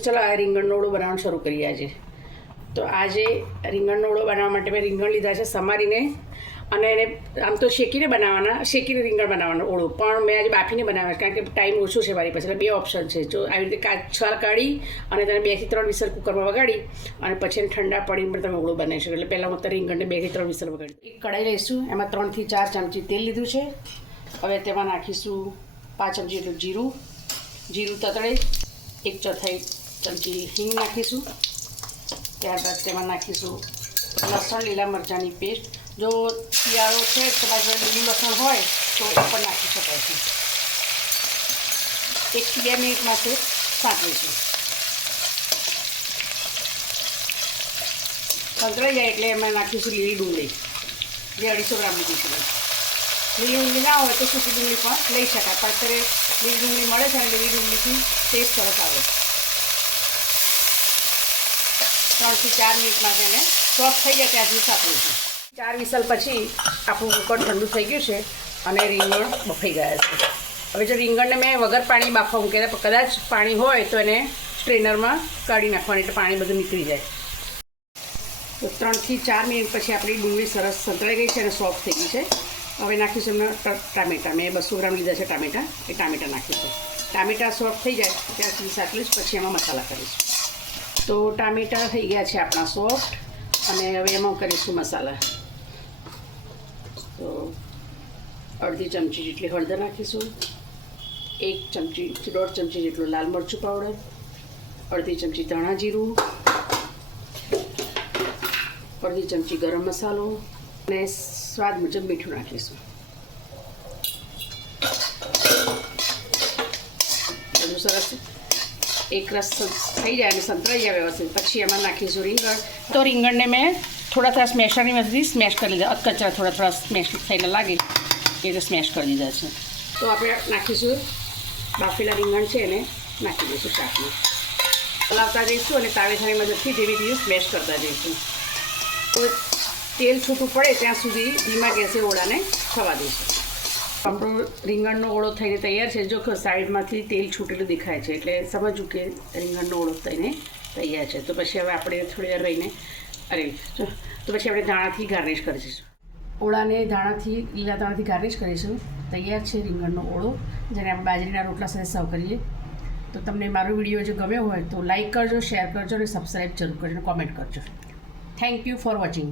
તો ચલો આ રીંગણનો ઓળો બનાવવાનું શરૂ કરીએ આજે. તો આજે રીંગણનો ઓળો બનાવવા માટે મેં રીંગણ લીધા છે સમારીને, અને એને આમ તો શેકીને શેકીને રીંગણ બનાવવાનો ઓળો, પણ મેં આજે બાફીને બનાવ્યા કારણ કે ટાઈમ ઓછો છે મારી પાસે, એટલે 2 ઓપ્શન છે. જો આવી રીતે છાલ કાઢી અને તેને 2 થી 3 વિસલ કુકરમાં વગાડી અને પછી એને ઠંડા પડીને પણ તમે ઓળો બનાવી શકો. એટલે પહેલાં હું રીંગણને 2 થી 3 વિસલ વગાડી. એક કઢાઈ લઈશું, એમાં 3 થી 4 ચમચી તેલ લીધું છે. હવે તેમાં નાખીશું 5 ચમચી જેટલું જીરું તતડે, 1/4 ચમચી હિંગ નાખીશું. ત્યારબાદ તેમાં નાખીશું લસણ લીલા મરચાંની પેસ્ટ. જો શિયાળો છે તમારી જોડે લીલું લસણ હોય તો એ પણ નાખી શકાય છે. 1 થી 2 મિનિટ માટે સાંતળીશું. સંતળાઈ જાય એટલે એમાં નાખીશું લીલી ડુંગળી, જે 250 ગ્રામ લીધી છે. લીલી ડુંગળી ના હોય તો સૂકી ડુંગળી પણ લઈ શકાય, પણ અત્યારે લીલી ડુંગળી મળે છે અને લીલી ડુંગળીથી ટેસ્ટ સરસ આવે. 3 થી 4 મિનિટ માટે એને સોફ્ટ થઈ જાય ત્યાં સુધી સાંતળીશું. 4 વિસલ પછી આપણું કુકર ઠંડુ થઈ ગયું છે અને રીંગણ બફાઈ ગયા છે. હવે જો રીંગણને મેં વગર પાણી બાફવા મૂકેલા, કદાચ પાણી હોય તો એને સ્ટ્રેનરમાં કાઢી નાખવાની, એટલે પાણી બધું નીકળી જાય. તો 3 થી 4 મિનિટ પછી આપણી ડુંગળી સરસ સંતળાઈ ગઈ છે અને સોફ્ટ થઈ ગઈ છે. હવે નાખીશું અમે ટામેટાં. મેં 200 ગ્રામ લીધા છે ટામેટાં, એ ટામેટાં નાખીશું. ટામેટાં સોફ્ટ થઈ જાય ત્યાં સુધી સાંતળીશ, પછી એમાં મસાલા કરીશું. તો ટામેટાં થઈ ગયા છે આપણા સોફ્ટ, અને હવે એમાં કરીશું મસાલા. તો અડધી ચમચી જેટલી હળદર નાખીશું, 1 ચમચી થી 1.5 ચમચી જેટલું લાલ મરચું પાવડર, અડધી ચમચી ધાણા જીરું, અડધી ચમચી ગરમ મસાલો અને સ્વાદ મુજબ મીઠું નાખીશું. બધું સરસ એક રસ થઈ જાય અને સંતળાઈ જાય વ્યવસ્થિત, પછી એમાં નાખીશું રીંગણ. તો રીંગણને મેં થોડા સ્મેશરની મદદથી સ્મેશ કરી લીધા, અધકચરા થોડા સ્મેશ થઈને લાગે એ રીતે સ્મેશ કરી દીધા છે. તો આપણે નાખીશું બાફેલા રીંગણ છે એને નાખી દઈશું શાકમાં. હલાવતા જઈશું અને તાવેથાની મદદથી ધીરે ધીરે સ્મેશ કરતા જઈશું. તો તેલ છૂટું પડે ત્યાં સુધી ધીમા ગેસે ઓળાને થવા દઈશું. આપણો રીંગણનો ઓળો થઈને તૈયાર છે. જો સાઈડમાંથી તેલ છૂટેલું દેખાય છે એટલે સમજવું કે રીંગણનો ઓળો થઈને તૈયાર છે. તો પછી હવે આપણે થોડી વાર રહીને તો પછી આપણે ધાણાથી ગાર્નિશ કરીશું. ઓળાને લીલા ધાણાથી ગાર્નિશ કરીશું. તૈયાર છે રીંગણનો ઓળો, જેને આપણે બાજરીના રોટલા સાથે સર્વ કરીએ. તો તમને મારો વિડીયો જો ગમ્યો હોય તો લાઈક કરજો, શેર કરજો અને સબસ્ક્રાઈબ જરૂર કરજો અને કોમેન્ટ કરજો. Thank you for watching.